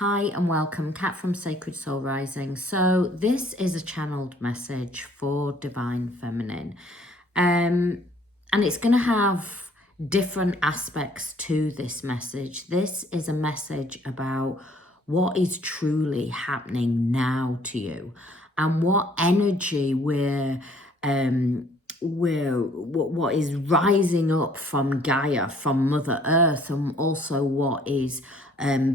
Hi and welcome, Kat from Sacred Soul Rising. So this is a channeled message for Divine Feminine. And it's going to have different aspects to this message. This is a message about what is truly happening now to you and what energy what is rising up from Gaia, from Mother Earth, and also what is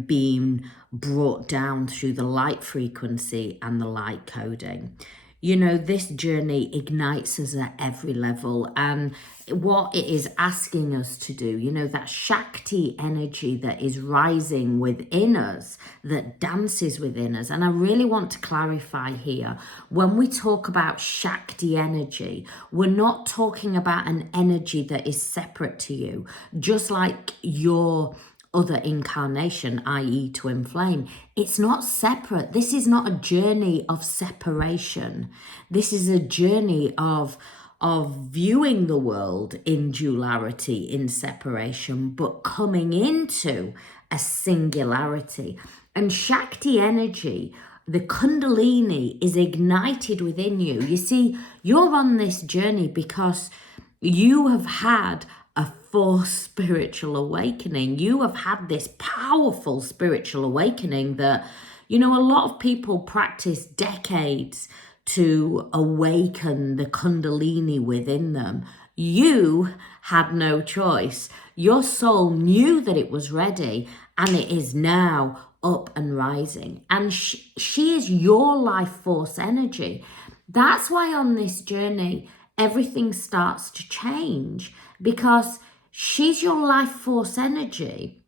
being brought down through the light frequency and the light coding. You know, this journey ignites us at every level, and what it is asking us to do, you know, that Shakti energy that is rising within us, that dances within us. And I really want to clarify here, when we talk about Shakti energy, we're not talking about an energy that is separate to you, just like your other incarnation, i.e. twin flame. It's not separate. This is not a journey of separation. This is a journey of viewing the world in duality, in separation, but coming into a singularity. And Shakti energy, the Kundalini, is ignited within you. You see, you're on this journey because you have had a forced spiritual awakening. You have had this powerful spiritual awakening that, you know, a lot of people practice decades to awaken the Kundalini within them. You had no choice. Your soul knew that it was ready, and it is now up and rising. And she is your life force energy. That's why on this journey, everything starts to change, because she's your life force energy,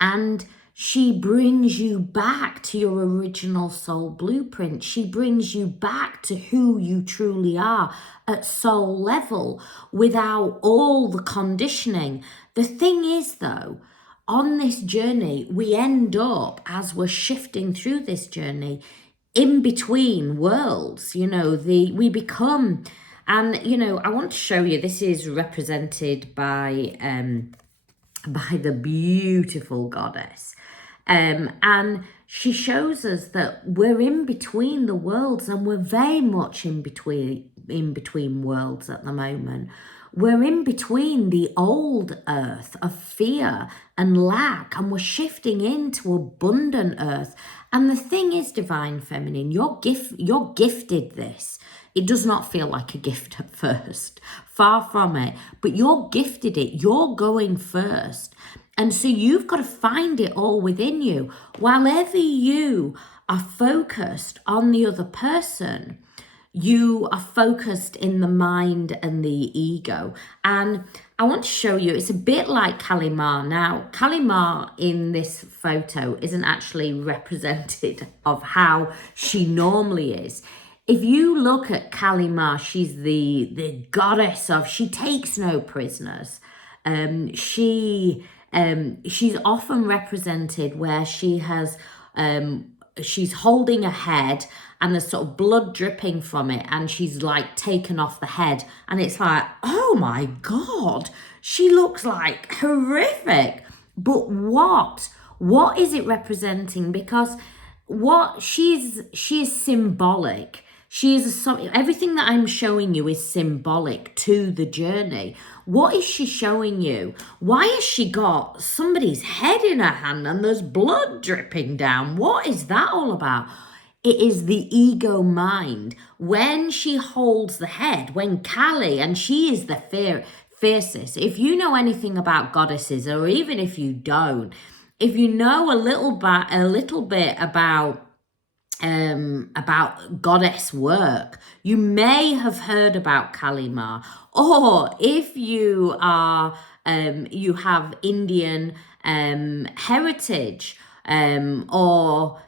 and she brings you back to your original soul blueprint. She brings you back to who you truly are at soul level without all the conditioning. The thing is, though, on this journey, we end up, as we're shifting through this journey, in between worlds. You know, we become, and you know, I want to show you, this is represented by the beautiful goddess. And she shows us that we're in between the worlds, and we're very much in between worlds at the moment. We're in between the old earth of fear and lack, and we're shifting into abundant earth. And the thing is, Divine Feminine, you're gifted this. It does not feel like a gift at first, far from it, but you're gifted it. You're going first. And so you've got to find it all within you. While ever you are focused on the other person, you are focused in the mind and the ego. And I want to show you, it's a bit like Kali Ma. Now, Kali Ma in this photo isn't actually represented of how she normally is. If you look at Kali Ma, she's the goddess of, she takes no prisoners. She's often represented where she has, she's holding a head and there's sort of blood dripping from it, and she's like taken off the head, and it's like, oh my God, she looks like horrific. But what is it representing? Because what she is symbolic. She is everything that I'm showing you is symbolic to the journey. What is she showing you? Why has she got somebody's head in her hand and there's blood dripping down? What is that all about? It is the ego mind. When she holds the head, when Kali, and she is the fiercest. If you know anything about goddesses, or even if you don't, if you know a little bit about goddess work, you may have heard about Kali Ma. Or if you are you have Indian heritage, or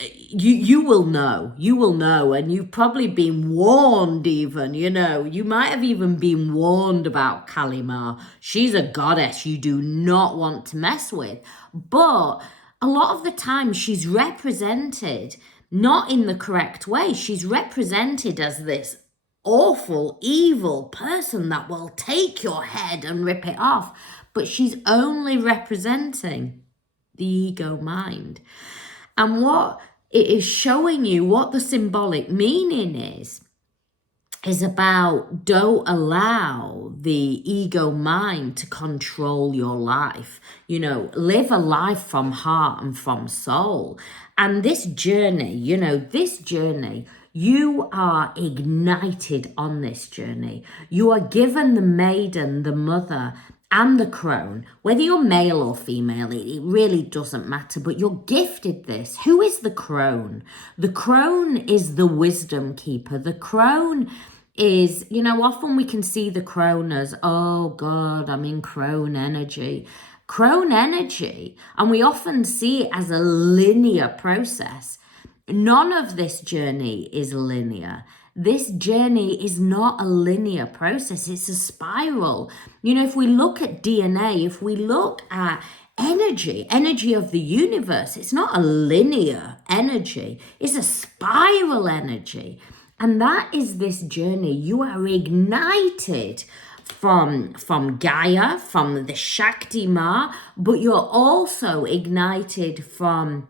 you will know, and you've probably been warned even, you know, you might have even been warned about Kali Ma. She's a goddess you do not want to mess with. But a lot of the time she's represented not in the correct way. She's represented as this awful, evil person that will take your head and rip it off. But she's only representing the ego mind. And what it is showing you, what the symbolic meaning is about, don't allow the ego mind to control your life. You know, live a life from heart and from soul. And this journey, you are ignited on this journey. You are given the maiden, the mother, and the crone. Whether you're male or female, it really doesn't matter, but you're gifted this. Who is the crone? The crone is the wisdom keeper. The crone is, often we can see the crone as, oh God, I'm in crone energy. Crone energy, and we often see it as a linear process. None of this journey is linear. This journey is not a linear process. It's a spiral. If we look at DNA, if we look at energy of the universe, it's not a linear energy. It's a spiral energy. And that is this journey. You are ignited from Gaia, from the Shakti Ma, but you're also ignited from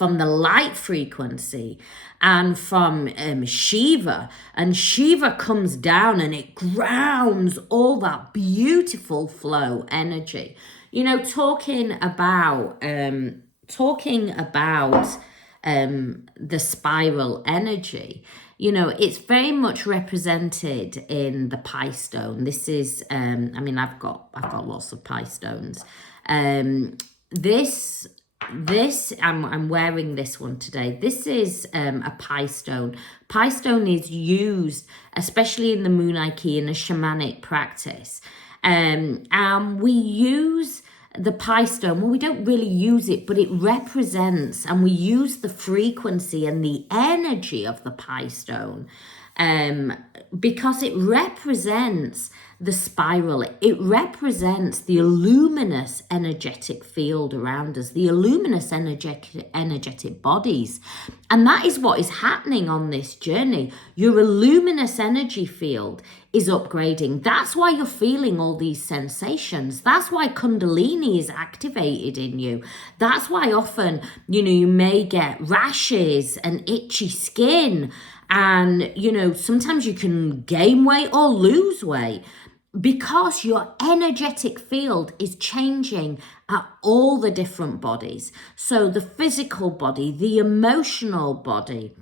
the light frequency and from Shiva. And Shiva comes down and it grounds all that beautiful flow energy. Talking about the spiral energy, it's very much represented in the Pi stone. This is, I've got lots of Pi stones. This I'm wearing this one today. This is a Pi stone. Pi stone is used, especially in the Moonai in a shamanic practice. And we use the Pi stone. Well, we don't really use it, but it represents, and we use the frequency and the energy of the Pi stone because it represents the spiral. It represents the luminous energetic field around us, the luminous energetic bodies. And that is what is happening on this journey. Your luminous energy field is upgrading. That's why you're feeling all these sensations. That's why Kundalini is activated in you. That's why often, you may get rashes and itchy skin. And, sometimes you can gain weight or lose weight, because your energetic field is changing at all the different bodies. So the physical body, the emotional body,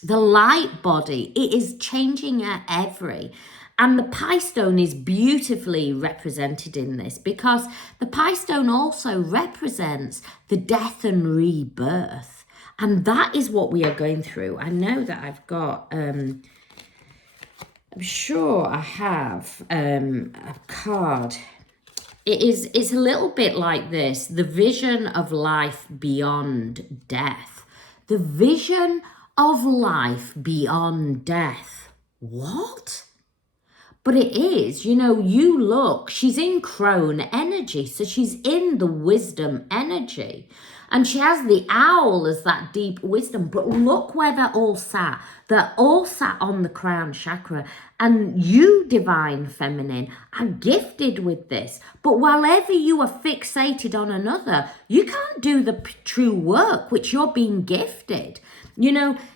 the light body, it is changing at every. And the Pi stone is beautifully represented in this, because the Pi stone also represents the death and rebirth. And that is what we are going through. I know that I've got... I'm sure I have a card. It's a little bit like this: the vision of life beyond death. The vision of life beyond death. What? But it is, you look, she's in crone energy, so she's in the wisdom energy. And she has the owl as that deep wisdom. But look where they're all sat. They're all sat on the crown chakra. And you, divine feminine, are gifted with this. But whilever you are fixated on another, you can't do the true work which you're being gifted.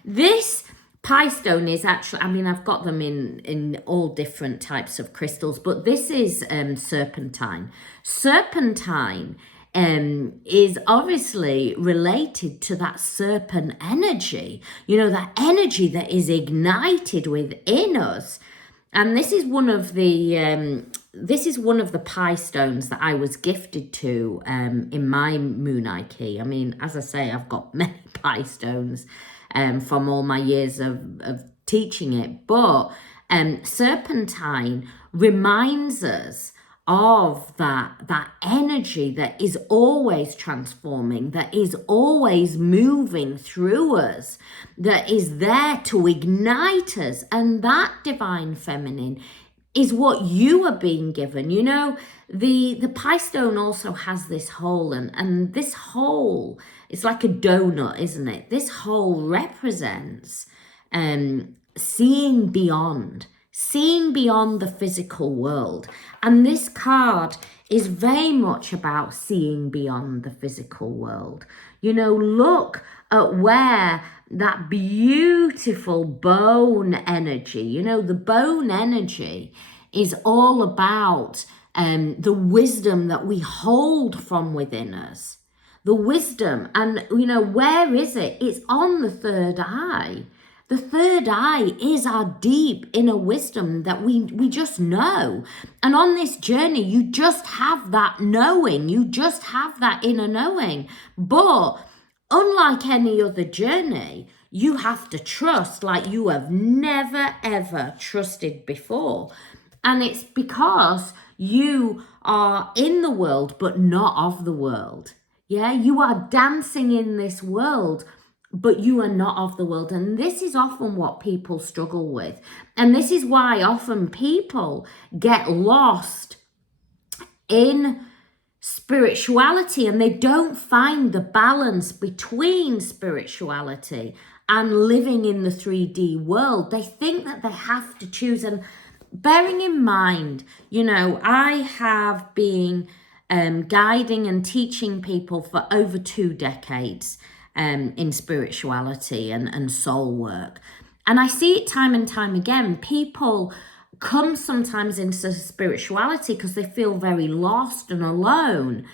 This Pi stone is actually, I've got them in all different types of crystals, but this is serpentine. Serpentine is obviously related to that serpent energy, that energy that is ignited within us. And this is one of the Pi stones that I was gifted to in my Moonai key. As I say, I've got many Pi stones from all my years of teaching it, but serpentine reminds us of that energy that is always transforming, that is always moving through us, that is there to ignite us. And that divine feminine is what you are being given. The Pi stone also has this hole, and this hole is like a donut, isn't it? This hole represents seeing beyond, seeing beyond the physical world. And this card is very much about seeing beyond the physical world. You know, look at where that beautiful bone energy, you know, the bone energy is all about the wisdom that we hold from within us. The wisdom, and you know, where is it? It's on the third eye. The third eye is our deep inner wisdom that we just know. And on this journey, you just have that knowing. You just have that inner knowing. But unlike any other journey, you have to trust like you have never, ever trusted before. And it's because you are in the world, but not of the world. Yeah, you are dancing in this world, but you are not of the world. And this is often what people struggle with. And this is why often people get lost in spirituality and they don't find the balance between spirituality and living in the 3D world. They think that they have to choose. And bearing in mind, you know, I have been guiding and teaching people for over 2 decades in spirituality and soul work. And I see it time and time again. People come sometimes into spirituality because they feel very lost and alone,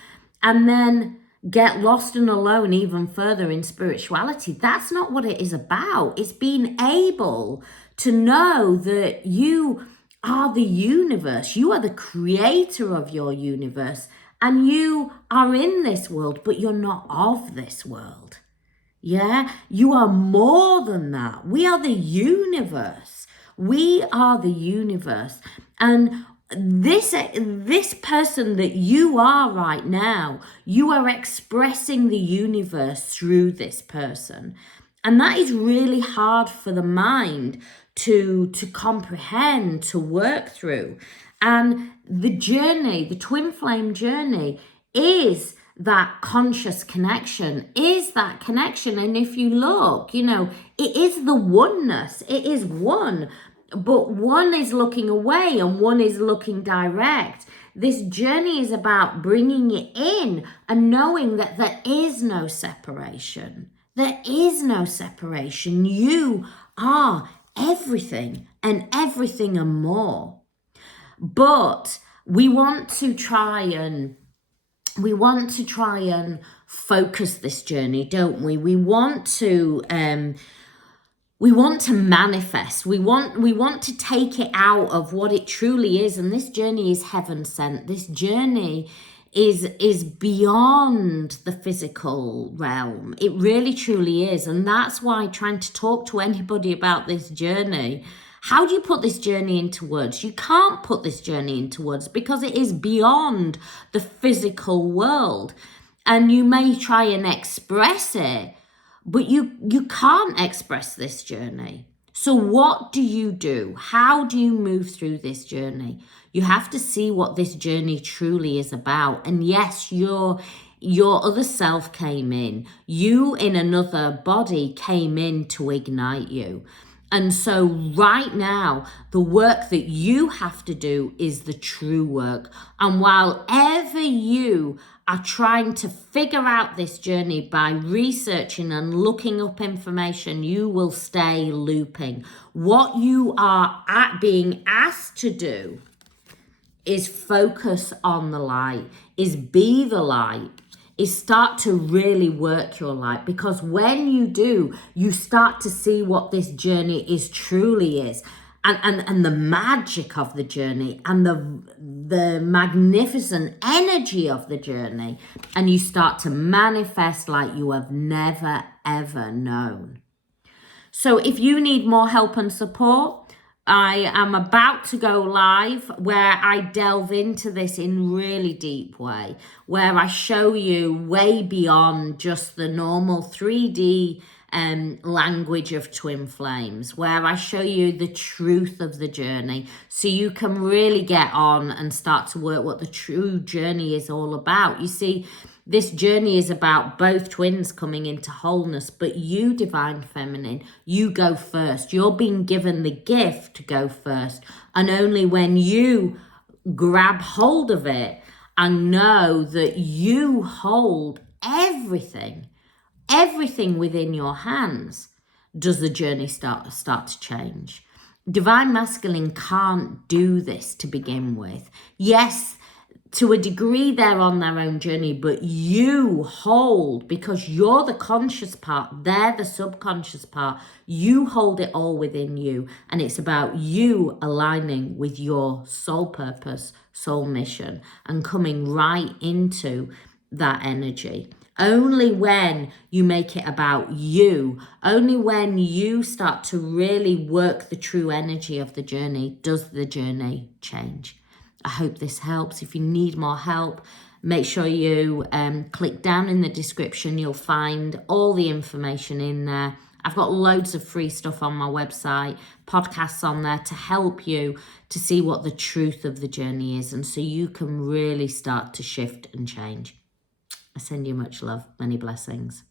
and then get lost and alone even further in spirituality. That's not what it is about. It's being able to know that you are the universe. You are the creator of your universe, and you are in this world, but you're not of this world. Yeah, you are more than that. We are the universe. We are the universe. And this person that you are right now, you are expressing the universe through this person. And that is really hard for the mind to comprehend, to work through. And the journey, the twin flame journey, is that conscious connection, is that connection. And if you look, you know, it is the oneness. It is one, but one is looking away and one is looking direct. This journey is about bringing it in and knowing that there is no separation. There is no separation. You are everything and everything and more. But we want to try and focus this journey, don't we? We want to manifest. We want to take it out of what it truly is. And this journey is heaven sent. This journey is beyond the physical realm. It really truly is. And that's why trying to talk to anybody about this journey, how do you put this journey into words? You can't put this journey into words because it is beyond the physical world. And you may try and express it, but you can't express this journey. So what do you do? How do you move through this journey? You have to see what this journey truly is about. And yes, your other self came in. You in another body came in to ignite you. And so right now, the work that you have to do is the true work. And while ever you are trying to figure out this journey by researching and looking up information, you will stay looping. What you are being asked to do is focus on the light, is be the light, is start to really work your light. Because when you do, you start to see what this journey is truly is. And the magic of the journey and the magnificent energy of the journey. And you start to manifest like you have never, ever known. So if you need more help and support, I am about to go live where I delve into this in really deep way, where I show you way beyond just the normal 3D language of twin flames, where I show you the truth of the journey so you can really get on and start to work what the true journey is all about. You see, This journey is about both twins coming into wholeness, but you, divine feminine, you go first. You're being given the gift to go first. And only when you grab hold of it and know that you hold everything within your hands, does the journey start to change. Divine masculine can't do this to begin with. Yes, to a degree they're on their own journey, but you hold, because you're the conscious part, they're the subconscious part, you hold it all within you, and it's about you aligning with your soul purpose, soul mission, and coming right into that energy. Only when you make it about you, only when you start to really work the true energy of the journey, does the journey change. I hope this helps. If you need more help, make sure you click down in the description. You'll find all the information in there. I've got loads of free stuff on my website, podcasts on there to help you to see what the truth of the journey is, and so you can really start to shift and change. I send you much love, many blessings.